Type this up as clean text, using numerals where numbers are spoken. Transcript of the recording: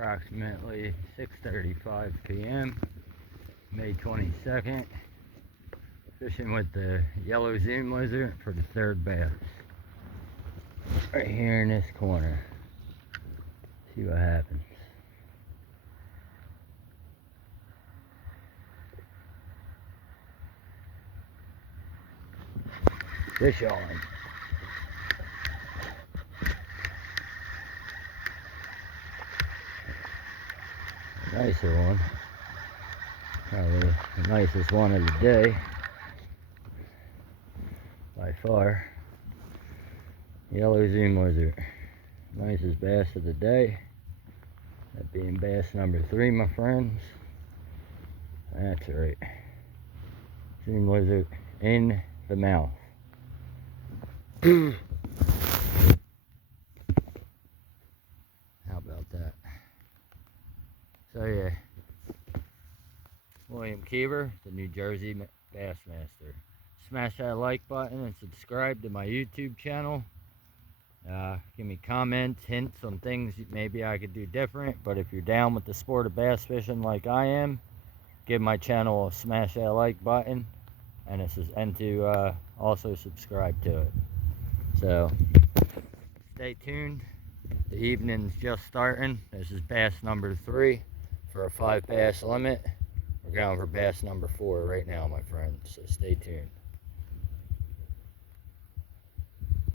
approximately 6:35 p.m. May 22nd. Fishing with the yellow Zoom lizard for the third bass. Right here in this corner. See what happens. Fish on. Nicer one. Probably the nicest one of the day. By far. Yellow Zoom lizard. Nicest bass of the day. That being bass number 3, my friends. That's right. Zoom lizard in the mouth. How about that? So yeah, William Keever, the New Jersey Bassmaster. Smash that like button and subscribe to my YouTube channel. Give me comments, hints on things maybe I could do different. But if you're down with the sport of bass fishing like I am, give my channel a smash that like button, and to also subscribe to it. So stay tuned. The evening's just starting. This is bass number 3 for a 5 bass limit. We're going for bass number 4 right now, my friends. So stay tuned.